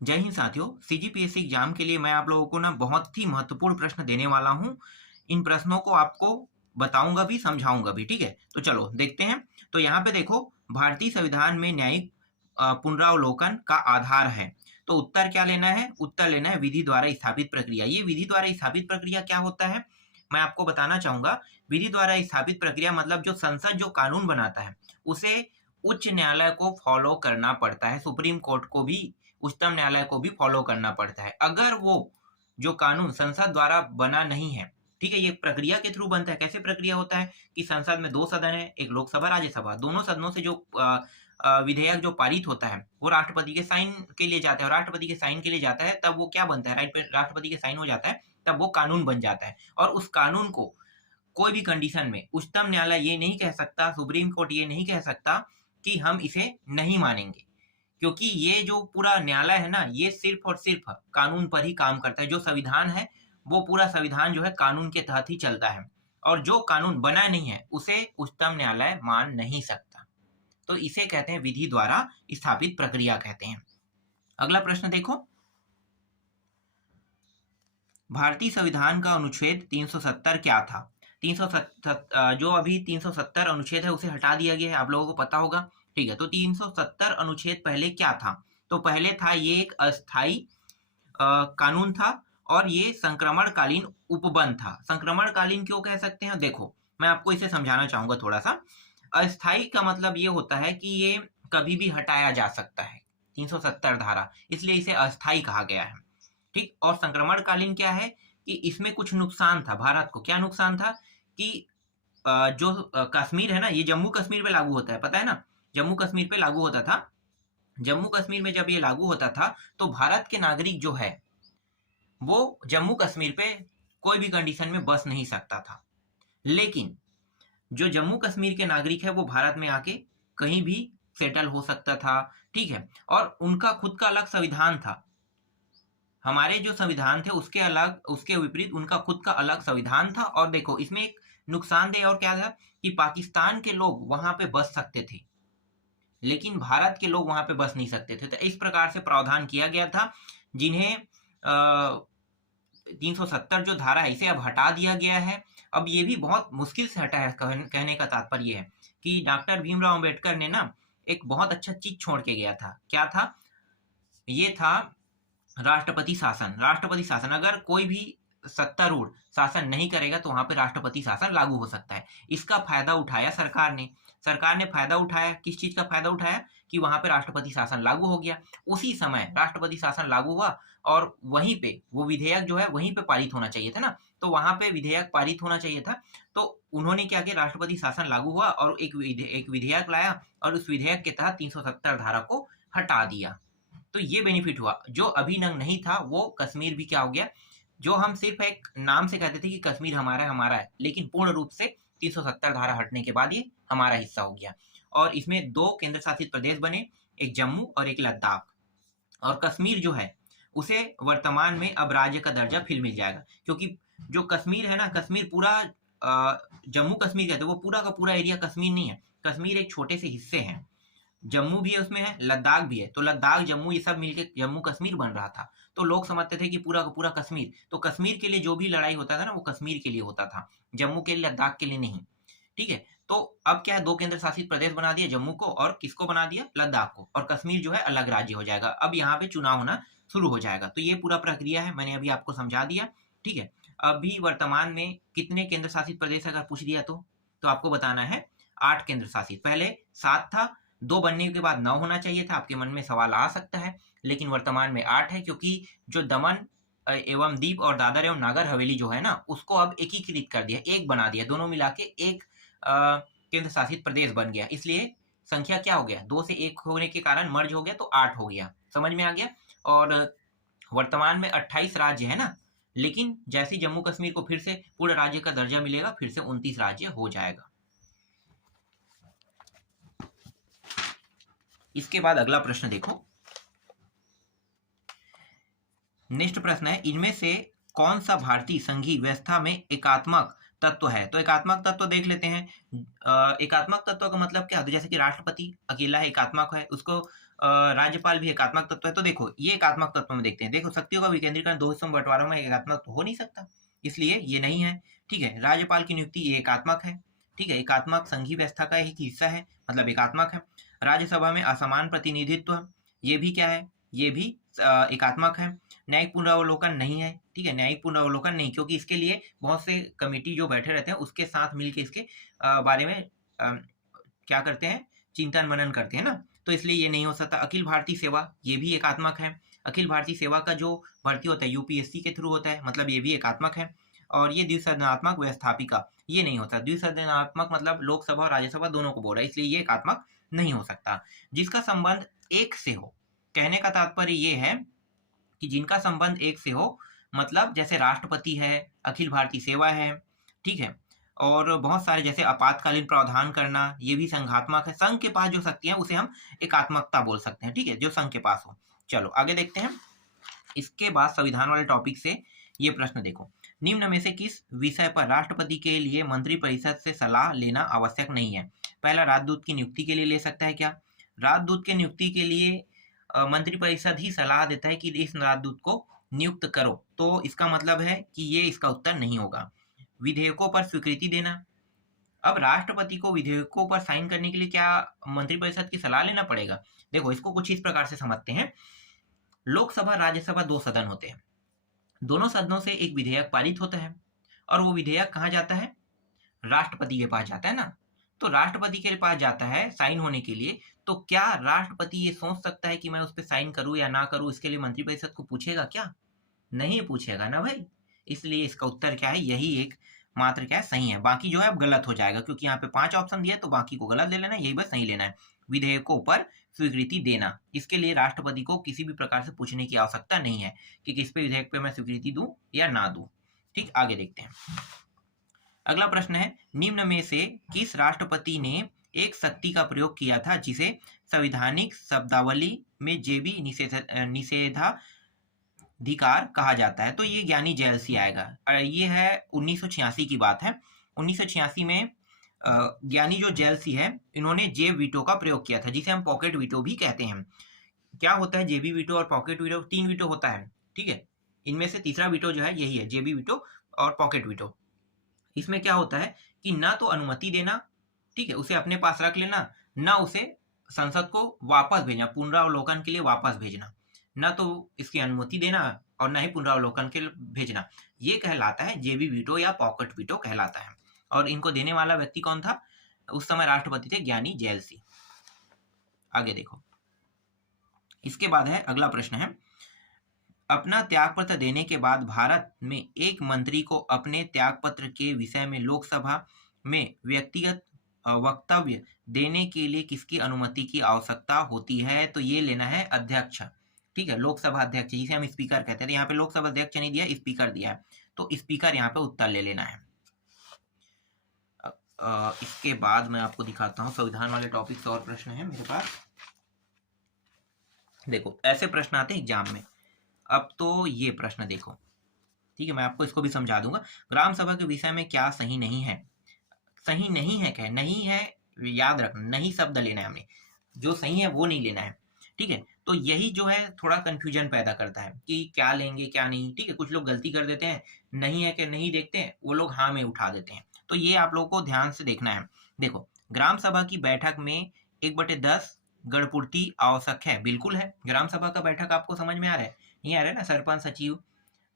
जय हिंद साथियों। CGPSC exam के लिए मैं आप लोगों को ना बहुत ही महत्वपूर्ण प्रश्न देने वाला हूं। इन प्रश्नों को आपको बताऊंगा भी, समझाऊंगा भी। ठीक है, तो चलो देखते हैं। तो यहाँ पे देखो, भारतीय संविधान में न्यायिक पुनरावलोकन का आधार है। तो उत्तर क्या लेना है? उत्तर लेना है विधि द्वारा स्थापित प्रक्रिया। ये विधि द्वारा स्थापित प्रक्रिया क्या होता है, मैं आपको बताना चाहूंगा। विधि द्वारा स्थापित प्रक्रिया मतलब जो संसद जो कानून बनाता है उसे उच्च न्यायालय को फॉलो करना पड़ता है, सुप्रीम कोर्ट को भी, उच्चतम न्यायालय को भी फॉलो करना पड़ता है। अगर वो जो कानून संसद द्वारा बना नहीं है, ठीक है, ये प्रक्रिया के थ्रू बनता है। कैसे प्रक्रिया होता है कि संसद में दो सदन है, एक लोकसभा राज्यसभा, दोनों सदनों से जो विधेयक जो पारित होता है वो राष्ट्रपति के साइन के लिए जाता है, और राष्ट्रपति के साइन के लिए जाता है तब वो क्या बनता है, राष्ट्रपति के साइन हो जाता है तब वो कानून बन जाता है। और उस कानून को कोई भी कंडीशन में उच्चतम न्यायालय ये नहीं कह सकता, सुप्रीम कोर्ट ये नहीं कह सकता कि हम इसे नहीं मानेंगे, क्योंकि ये जो पूरा न्यायालय है ना, ये सिर्फ और सिर्फ कानून पर ही काम करता है। जो संविधान है वो पूरा संविधान जो है कानून के तहत ही चलता है, और जो कानून बना नहीं है उसे उच्चतम न्यायालय मान नहीं सकता। तो इसे कहते हैं विधि द्वारा स्थापित प्रक्रिया कहते हैं। अगला प्रश्न देखो, भारतीय संविधान का अनुच्छेद 370 क्या था? 370 जो अभी 370 अनुच्छेद है उसे हटा दिया गया है, आप लोगों को पता होगा। ठीक है, तो 370 अनुच्छेद पहले क्या था? तो पहले था ये एक अस्थाई कानून था, और ये संक्रमणकालीन उपबंध था। संक्रमणकालीन क्यों कह सकते हैं, देखो मैं आपको इसे समझाना चाहूंगा थोड़ा सा। अस्थाई का मतलब ये होता है कि ये कभी भी हटाया जा सकता है, 370 धारा, इसलिए इसे अस्थाई कहा गया है। ठीक, और संक्रमणकालीन क्या है कि इसमें कुछ नुकसान था भारत को। क्या नुकसान था कि जो कश्मीर है ना, ये जम्मू कश्मीर पे लागू होता है, पता है ना, जम्मू कश्मीर पे लागू होता था। जम्मू कश्मीर में जब ये लागू होता था तो भारत के नागरिक जो है वो जम्मू कश्मीर पे कोई भी कंडीशन में बस नहीं सकता था। लेकिन जो जम्मू कश्मीर के नागरिक है वो भारत में आके कहीं भी सेटल हो सकता था। ठीक है, और उनका खुद का अलग संविधान था। हमारे जो संविधान थे उसके अलग, उसके विपरीत उनका खुद का अलग संविधान था। और देखो इसमें एक नुकसानदेह और क्या था कि पाकिस्तान के लोग वहां पे बस सकते थे, लेकिन भारत के लोग वहां पे बस नहीं सकते थे। तो इस प्रकार से प्रावधान किया गया था, जिन्हें 370 जो धारा है इसे अब हटा दिया गया है। अब ये भी बहुत मुश्किल से हटा है। कहने का तात्पर्य है कि डॉक्टर भीमराव अंबेडकर ने ना एक बहुत अच्छा चीज छोड़ के गया था। क्या था? ये था राष्ट्रपति शासन। राष्ट्रपति शासन, अगर कोई भी सत्तारूढ़ शासन नहीं करेगा तो वहां पे राष्ट्रपति शासन लागू हो सकता है। इसका फायदा उठाया सरकार ने। सरकार ने फायदा उठाया, किस चीज का फायदा उठाया कि वहां पे राष्ट्रपति शासन लागू हो गया। उसी समय राष्ट्रपति शासन लागू हुआ, और वहीं पे वो विधेयक जो है वहीं पे पारित होना चाहिए था ना, तो वहां पे विधेयक पारित होना चाहिए था। तो उन्होंने क्या किया, राष्ट्रपति शासन लागू हुआ और एक विधेयक लाया, और उस विधेयक के तहत 370 धारा को हटा दिया। तो ये बेनिफिट हुआ। जो अभिनव नहीं था वो कश्मीर भी क्या हो गया, जो हम सिर्फ एक नाम से कहते थे कि कश्मीर हमारा है हमारा है, लेकिन पूर्ण रूप से 370 धारा हटने के बाद ये हमारा हिस्सा हो गया। और इसमें दो केंद्र शासित प्रदेश बने, एक जम्मू और एक लद्दाख। और कश्मीर जो है उसे वर्तमान में अब राज्य का दर्जा फिर मिल जाएगा, क्योंकि जो कश्मीर है ना, कश्मीर पूरा जम्मू कश्मीर कहते हैं, वो पूरा का पूरा एरिया कश्मीर नहीं है। कश्मीर एक छोटे से हिस्से हैं। जम्मू भी है उसमें, है लद्दाख भी है, तो लद्दाख जम्मू ये सब मिलके जम्मू कश्मीर बन रहा था। तो लोग समझते थे कि पूरा का पूरा कश्मीर, तो कश्मीर के लिए जो भी लड़ाई होता था ना वो कश्मीर के लिए होता था, जम्मू के लिए, लद्दाख के लिए नहीं। ठीक है, तो अब क्या है, दो केंद्र शासित प्रदेश बना दिया, जम्मू को और किसको बना दिया, लद्दाख को, और कश्मीर जो है अलग राज्य हो जाएगा। अब यहाँ पे चुनाव होना शुरू हो जाएगा। तो ये पूरा प्रक्रिया है, मैंने अभी आपको समझा दिया। ठीक है, अभी वर्तमान में कितने केंद्र शासित प्रदेश अगर पूछ दिया तो आपको बताना है 8 केंद्र शासित। पहले 7 था, 2 बनने के बाद 9 होना चाहिए था। आपके मन में सवाल आ सकता है, लेकिन वर्तमान में 8 है, क्योंकि जो दमन एवं दीप और दादर एवं नागर हवेली जो है ना उसको अब एकीकृत कर दिया, एक बना दिया, दोनों मिला के एक केंद्र शासित प्रदेश बन गया। इसलिए संख्या क्या हो गया, 2 से 1 होने के कारण मर्ज हो गया तो 8 हो गया। समझ में आ गया? और वर्तमान में 28 राज्य है ना, लेकिन जैसे जम्मू कश्मीर को फिर से पूर्ण राज्य का दर्जा मिलेगा, फिर से 29 राज्य हो जाएगा। इसके बाद अगला प्रश्न देखो, नेक्स्ट प्रश्न है, इनमें से कौन सा भारतीय संघीय व्यवस्था में एकात्मक तत्व है? तो एकात्मक तत्व देख लेते हैं। एकात्मक तत्व का मतलब क्या होता है? जैसे कि राष्ट्रपति अकेला है, एकात्मक है, उसको राज्यपाल भी एकात्मक तत्व है। तो देखो ये एकात्मक तत्व में देखते हैं। देखो शक्तियों का विकेंद्रीकरण दो हिस्सों में बंटवारा में एकात्मक तो हो नहीं सकता, इसलिए ये नहीं है। ठीक है, राज्यपाल की नियुक्ति ये एकात्मक है। ठीक है, एकात्मक संघीय व्यवस्था का एक हिस्सा है, मतलब एकात्मक है। राज्यसभा में असमान प्रतिनिधित्व, ये भी क्या है, ये भी एकात्मक है। न्यायिक पुनरावलोकन नहीं है। ठीक है, न्यायिक पुनरावलोकन नहीं, क्योंकि इसके लिए बहुत से कमेटी जो बैठे रहते हैं उसके साथ मिलके इसके बारे में क्या करते हैं, चिंतन मनन करते हैं ना, तो इसलिए ये नहीं हो सकता। अखिल भारतीय सेवा, ये भी एकात्मक है। अखिल भारतीय सेवा का जो भर्ती होता है यूपीएससी के थ्रू होता है, मतलब ये भी एकात्मक है। और ये द्विसदनात्मक व्यवस्थापिका, ये नहीं होता। द्विसदनात्मक मतलब लोकसभा और राज्यसभा दोनों को बोल रहा है, इसलिए ये एकात्मक नहीं हो सकता। जिसका संबंध एक से हो, कहने का तात्पर्य ये है कि जिनका संबंध एक से हो, मतलब जैसे राष्ट्रपति है, अखिल भारतीय सेवा है, ठीक है, और बहुत सारे जैसे आपातकालीन प्रावधान करना, ये भी संघात्मक है। संघ के पास जो शक्ति है उसे हम एकात्मकता बोल सकते हैं। ठीक है, जो संघ के पास हो। चलो आगे देखते हैं। इसके बाद संविधान वाले टॉपिक से ये प्रश्न देखो, निम्न में से किस विषय पर राष्ट्रपति के लिए मंत्रिपरिषद से सलाह लेना आवश्यक नहीं है? पहला, राजदूत की नियुक्ति के लिए ले सकता है क्या? राजदूत की नियुक्ति के लिए मंत्रिपरिषद ही सलाह देता है कि इस राजदूत को नियुक्त करो, तो इसका मतलब है कि ये इसका उत्तर नहीं होगा। विधेयकों पर स्वीकृति देना, अब राष्ट्रपति को विधेयकों पर साइन करने के लिए क्या मंत्रिपरिषद की सलाह लेना पड़ेगा? देखो इसको कुछ इस प्रकार से समझते हैं। लोकसभा राज्यसभा दो सदन होते हैं, दोनों सदनों से एक विधेयक पारित होता है, और वो विधेयक कहाँ जाता है? राष्ट्रपति के पास जाता है ना। तो राष्ट्रपति के पास जाता है साइन होने के लिए, तो क्या राष्ट्रपति ये सोच सकता है कि मैं उस पर साइन करूं या ना करूं, इसके लिए मंत्रिपरिषद को पूछेगा क्या? नहीं पूछेगा ना भाई। इसलिए इसका उत्तर क्या है, यही एक मात्र क्या है, सही है। बाकी जो है अब गलत हो जाएगा, क्योंकि यहाँ पे 5 ऑप्शन दिए, तो बाकी को गलत ले लेना है, यही बस सही लेना है। विधेयकों पर स्वीकृति देना, इसके लिए राष्ट्रपति को किसी भी प्रकार से पूछने की आवश्यकता नहीं है कि किस पे विधेयक पे मैं स्वीकृति दूं या ना दूं। ठीक, आगे देखते हैं। अगला प्रश्न है, निम्न में से किस राष्ट्रपति ने एक शक्ति का प्रयोग किया था जिसे संवैधानिक शब्दावली में जेबी निषेधाधिकार कहा जाता है? तो ये ज्ञानी जैलसी आएगा। ये है 1986 की बात है। 1986 में ज्ञानी जो जैलसी है, इन्होंने जेब वीटो का प्रयोग किया था, जिसे हम पॉकेट वीटो भी कहते हैं। क्या होता है जेबी वीटो और पॉकेट वीटो? 3 वीटो होता है। ठीक है, इनमें से तीसरा वीटो जो है यही है, जेबी वीटो और पॉकेट वीटो। इसमें क्या होता है कि ना तो अनुमति देना, ठीक है, उसे अपने पास रख लेना, ना उसे संसद को वापस भेजना, पुनरावलोकन के लिए वापस भेजना, ना तो इसकी अनुमति देना और ना ही पुनरावलोकन के लिए भेजना। ये कहलाता है जेबी वीटो या पॉकेट वीटो कहलाता है। और इनको देने वाला व्यक्ति कौन था? उस समय राष्ट्रपति थे ज्ञानी जैलसी। आगे देखो, इसके बाद है अगला प्रश्न है, अपना त्यागपत्र देने के बाद भारत में एक मंत्री को अपने त्यागपत्र के विषय में लोकसभा में व्यक्तिगत वक्तव्य देने के लिए किसकी अनुमति की आवश्यकता होती है? तो ये लेना है अध्यक्ष। ठीक है, लोकसभा अध्यक्ष, जिसे हम स्पीकर कहते हैं। यहाँ पे लोकसभा अध्यक्ष नहीं दिया, स्पीकर दिया है, तो स्पीकर यहाँ पे उत्तर ले लेना है। इसके बाद मैं आपको दिखाता हूँ संविधान वाले टॉपिक से और प्रश्न है मेरे पास। देखो ऐसे प्रश्न आते हैं एग्जाम में। अब तो ये प्रश्न देखो, ठीक है, मैं आपको इसको भी समझा दूंगा। ग्राम सभा के विषय में क्या सही नहीं है? सही नहीं है क्या? नहीं है, याद रखना, नहीं शब्द लेना है हमने, जो सही है वो नहीं लेना है। ठीक है, तो यही जो है थोड़ा कंफ्यूजन पैदा करता है कि क्या लेंगे क्या नहीं। ठीक है, कुछ लोग गलती कर देते हैं, नहीं है कि नहीं देखते हैं, वो लोग हाँ में उठा देते हैं। तो ये आप लोगों को ध्यान से देखना है। देखो, ग्राम सभा की बैठक में 1/10 गणपूर्ति आवश्यक है, बिल्कुल है। ग्राम सभा का बैठक आपको समझ में आ रहा है? नहीं आ रहा है ना? सरपंच, सचिव,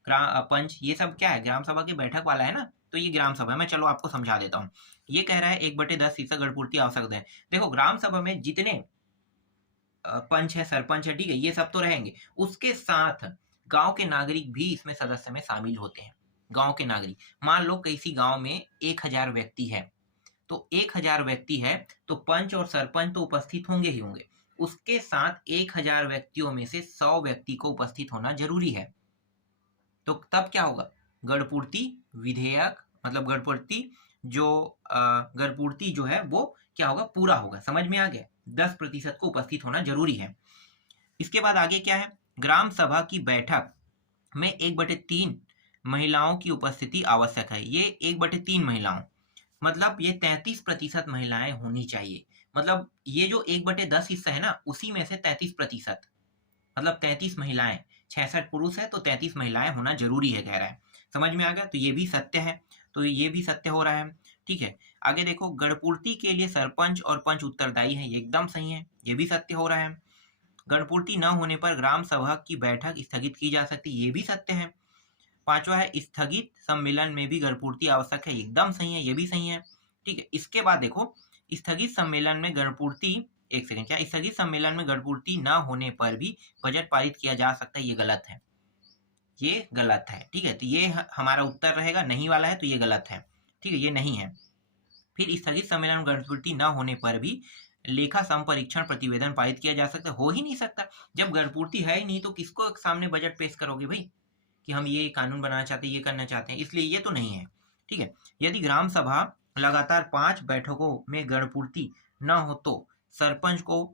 पंच, ये सब क्या है? ग्राम सभा की बैठक वाला है ना, तो ये ग्राम सभा में। चलो आपको समझा देता हूँ। ये कह रहा है 1/10 गणपूर्ति आवश्यक है। देखो ग्राम सभा में जितने पंच है, सरपंच है, ठीक है, ये सब तो रहेंगे, उसके साथ गांव के नागरिक भी इसमें सदस्य में शामिल होते हैं। गांव के नागरिक, मान लो किसी गांव में 1000 व्यक्ति है, तो 1000 व्यक्ति है तो पंच और सरपंच तो उपस्थित होंगे ही होंगे, उसके साथ 1000 व्यक्तियों में से 100 व्यक्ति को उपस्थित होना जरूरी है। तो तब क्या होगा? गणपूर्ति विधेयक, मतलब गणपूर्ति जो है वो क्या होगा? पूरा होगा। समझ में आ गया? 10% को उपस्थित होना जरूरी है। इसके बाद आगे क्या है? ग्राम सभा की बैठक में 1/3 महिलाओं की उपस्थिति आवश्यक है। ये 1/3 महिलाओं, मतलब ये 33% महिलाएं होनी चाहिए। मतलब ये जो 1/10 हिस्सा है ना, उसी में से 33%, मतलब 33 महिलाएं, 66 पुरुष है तो 33 महिलाएं होना जरूरी है कह रहा है। समझ में आ गया? तो ये भी सत्य है, तो ये भी सत्य हो रहा है। ठीक है, आगे देखो, गणपूर्ति के लिए सरपंच और पंच उत्तरदायी है, ये एकदम सही है, ये भी सत्य हो रहा है। गणपूर्ति न होने पर ग्राम सभा की बैठक स्थगित की जा सकती है, ये भी सत्य है। पांचवा है, स्थगित सम्मेलन में भी गणपूर्ति आवश्यक है, एकदम सही है, ये भी सही है। ठीक है, इसके बाद देखो, स्थगित सम्मेलन में गणपूर्ति, एक सेकंड, क्या स्थगित सम्मेलन में गणपूर्ति न होने पर भी बजट पारित किया जा सकता है, ये गलत है, ये गलत है। ठीक है, तो ये हमारा उत्तर रहेगा, नहीं वाला है तो ये गलत है। ठीक है, ये नहीं है। फिर स्थगित सम्मेलन में गणपूर्ति न होने पर भी लेखा संपरीक्षण प्रतिवेदन पारित किया जा सकता है, हो ही नहीं सकता। जब गणपूर्ति है ही नहीं तो किसको सामने बजट पेश करोगे भाई, कि हम ये कानून बनाना चाहते हैं, ये करना चाहते हैं, इसलिए ये तो नहीं है। ठीक है, यदि ग्राम सभा लगातार 5 बैठकों में गणपूर्ति न हो तो सरपंच को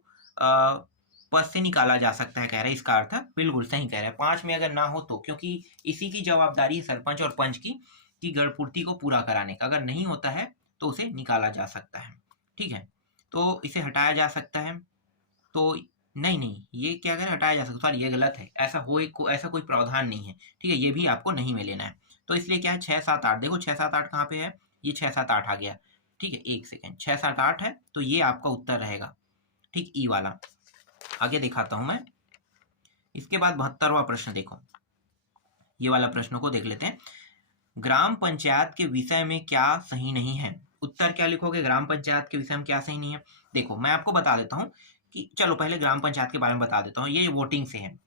पद से निकाला जा सकता है, कह रहे हैं। इसका अर्थ बिल्कुल सही कह रहे हैं, 5 में अगर ना हो तो, क्योंकि इसी की जवाबदारी है सरपंच और पंच की गणपूर्ति को पूरा कराने का। अगर नहीं होता है तो उसे निकाला जा सकता है। ठीक है, तो इसे हटाया जा सकता है। तो नहीं, ये क्या करें, हटाया जा सकता है, सॉरी ये गलत है, ऐसा कोई प्रावधान नहीं है। ठीक है, ये भी आपको नहीं में लेना है। तो इसलिए क्या है, 6, 7, 8, देखो 6, 7, 8 कहाँ पे है, ये 6, 7, 8 आ गया। ठीक है, एक सेकेंड, 6, 7, 8 है तो ये आपका उत्तर रहेगा। ठीक, ई वाला। आगे दिखाता हूं मैं। इसके बाद 72वां प्रश्न देखो, ये वाला प्रश्न को देख लेते हैं। ग्राम पंचायत के विषय में क्या सही नहीं है? उत्तर क्या लिखोगे, ग्राम पंचायत के विषय में क्या सही नहीं है? देखो मैं आपको बता देता हूँ कि, चलो पहले ग्राम पंचायत के बारे में बता देता हूँ, ये वोटिंग से है।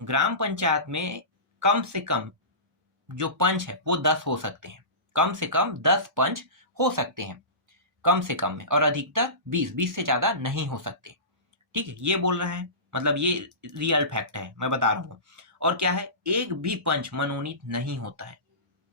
ग्राम पंचायत में कम से कम जो पंच है वो 10 हो सकते हैं, कम से कम 10 पंच हो सकते हैं कम से कम में, और अधिकतर 20 से ज्यादा नहीं हो सकते। ठीक है, ये बोल रहा है, मतलब ये रियल फैक्ट है, मैं बता रहा हूँ। और क्या है, एक भी पंच मनोनीत नहीं होता है,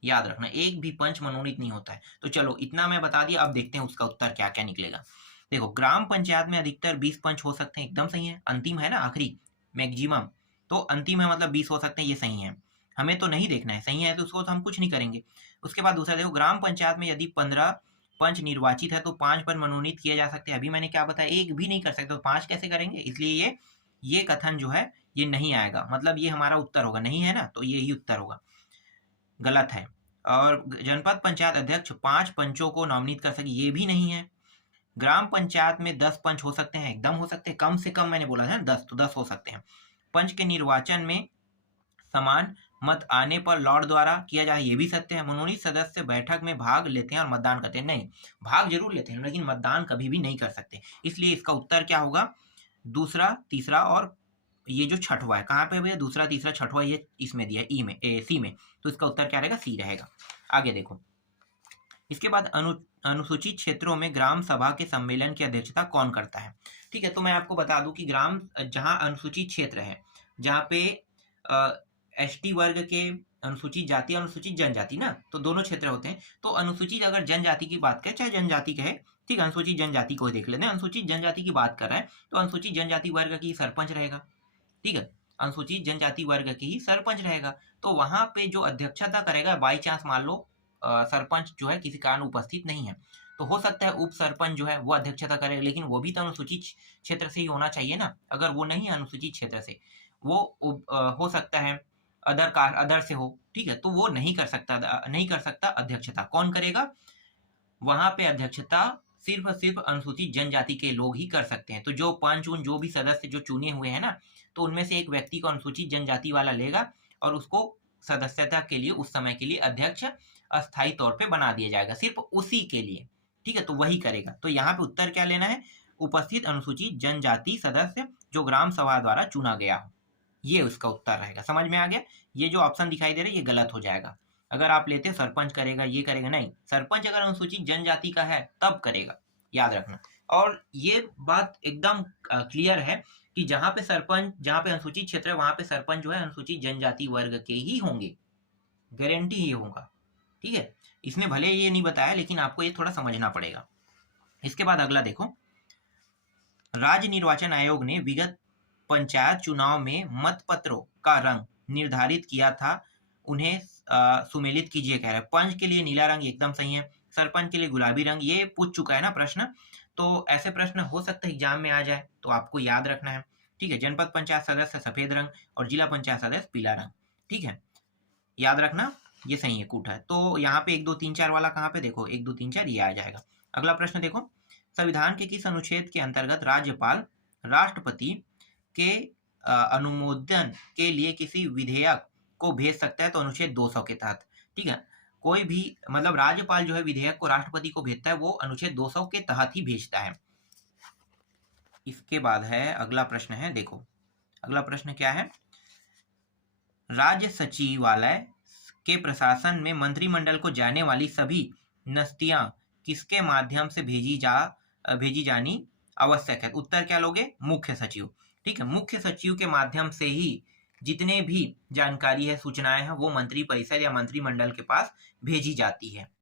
याद रखना, एक भी पंच मनोनीत नहीं होता है। तो चलो इतना मैं बता दिया, अब देखते हैं उसका उत्तर क्या क्या निकलेगा। देखो, ग्राम पंचायत में अधिकतर 20 पंच हो सकते हैं, एकदम सही है, अंतिम है ना, आखिरी मैक्सिमम, तो अंतिम है मतलब 20 हो सकते हैं, ये सही है। हमें तो नहीं देखना है, सही है तो उसको तो हम कुछ नहीं करेंगे। उसके बाद दूसरा देखो, ग्राम पंचायत में यदि 15 पंच निर्वाचित है तो 5 पर मनोनीत किए जा सकते हैं। अभी मैंने क्या बताया, एक भी नहीं कर सकते तो 5 कैसे करेंगे, इसलिए ये कथन जो है ये नहीं आएगा, मतलब ये हमारा उत्तर होगा, नहीं है ना, तो ये ही उत्तर होगा, गलत है। और जनपद पंचायत अध्यक्ष 5 पंचों को नॉमिनेट कर सके, ये भी नहीं है। ग्राम पंचायत में 10 पंच हो सकते हैं, एकदम हो सकते हैं, कम से कम मैंने बोला था 10, तो 10 हो सकते हैं। पंच के निर्वाचन में समान मत आने पर लॉर्ड द्वारा किया जाए, ये भी सत्य है। मनोनीत सदस्य बैठक में भाग लेते हैं और मतदान करते हैं, नहीं, भाग जरूर लेते हैं लेकिन मतदान कभी भी नहीं कर सकते, इसलिए इसका उत्तर क्या होगा, दूसरा, तीसरा और ये जो छठवा है, कहाँ पे भैया, दूसरा, तीसरा, छठवा, ये इसमें दिया है, ई में, सी में, तो इसका उत्तर क्या रहेगा, सी रहेगा। आगे देखो, इसके बाद अनुसूचित क्षेत्रों में ग्राम सभा के सम्मेलन की अध्यक्षता कौन करता है? ठीक है, तो मैं आपको बता दूं कि ग्राम, जहां अनुसूचित क्षेत्र है, जहाँ पे एसटी वर्ग के, अनुसूचित जाति, अनुसूचित जनजाति ना, तो दोनों क्षेत्र होते हैं। तो अनुसूचित अगर जनजाति की बात करें, चाहे जनजाति कहे, ठीक, अनुसूचित जनजाति को देख लेते हैं। अनुसूचित जनजाति की बात कर रहे हैं तो अनुसूचित जनजाति वर्ग की सरपंच रहेगा। ठीक है, अनुसूचित जनजाति वर्ग की ही सरपंच रहेगा। तो वहां पे जो अध्यक्षता करेगा, बाई चांस मान लो सरपंच जो है किसी कारण उपस्थित नहीं है, तो हो सकता है उप सरपंच जो है वो अध्यक्षता करेगा, लेकिन वो भी तो अनुसूचित क्षेत्र से ही होना चाहिए ना। अगर वो नहीं है अनुसूचित क्षेत्र से, वो हो सकता है अदर से हो, ठीक है, तो वो नहीं कर सकता अध्यक्षता। कौन करेगा वहां पे अध्यक्षता? सिर्फ अनुसूचित जनजाति के लोग ही कर सकते हैं। तो जो पंच उन जो भी सदस्य जो चुने हुए हैं ना, तो उनमें से एक व्यक्ति को अनुसूचित जनजाति वाला लेगा और उसको सदस्यता के लिए उस समय के लिए अध्यक्ष अस्थायी तौर पे बना दिया जाएगा, सिर्फ उसी के लिए। ठीक है, तो वही करेगा। तो यहाँ पे उत्तर क्या लेना है, उपस्थित अनुसूचित जनजाति सदस्य जो ग्राम सभा द्वारा चुना गया हो, ये उसका उत्तर रहेगा। समझ में आ गया? ये जो ऑप्शन दिखाई दे रहा है ये गलत हो जाएगा। अगर आप लेते सरपंच करेगा, ये करेगा, नहीं, सरपंच अगर अनुसूचित जनजाति का है तब करेगा, याद रखना। और ये बात एकदम क्लियर है कि जहां पे अनुसूचित क्षेत्र है वहां पे सरपंच जो है अनुसूचित जनजाति वर्ग के ही होंगे, गारंटी ही होगा। ठीक है, इसने भले ये नहीं बताया लेकिन आपको ये थोड़ा समझना पड़ेगा। इसके बाद अगला देखो, राज्य निर्वाचन आयोग ने विगत पंचायत चुनाव में मतपत्रों का रंग निर्धारित किया था, उन्हें सुमेलित कीजिए, कह रहे हैं। पंच के लिए नीला रंग एकदम सही है, सरपंच के लिए गुलाबी रंग, ये पूछ चुका है ना प्रश्न, तो ऐसे प्रश्न हो सकते हैं एग्जाम में आ जाए, तो आपको याद रखना है। ठीक है, जनपद पंचायत सदस्य सफेद रंग और जिला पंचायत सदस्य पीला रंग। ठीक है, याद रखना, ये सही है, कूट है। तो यहाँ पे 1 2 3 4 वाला कहाँ पे, देखो 1 2 3 4 ये आ जाएगा। अगला प्रश्न देखो, संविधान के किस अनुच्छेद के अंतर्गत राज्यपाल राष्ट्रपति के अनुमोदन के लिए किसी विधेयक को भेज सकता है? तो अनुच्छेद 200 के तहत। ठीक है, कोई भी मतलब राज्यपाल जो है विधेयक को राष्ट्रपति को भेजता है, वो अनुच्छेद 200 के तहत ही भेजता है। इसके बाद है अगला प्रश्न है, देखो अगला प्रश्न क्या है, राज्य सचिवालय के प्रशासन में मंत्रिमंडल को जाने वाली सभी नस्तियां किसके माध्यम से भेजी जानी आवश्यक है? उत्तर क्या लोगे? मुख्य सचिव। ठीक है, मुख्य सचिव के माध्यम से ही जितने भी जानकारी है, सूचनाएं हैं, वो मंत्री परिषद या मंत्रिमंडल के पास भेजी जाती है।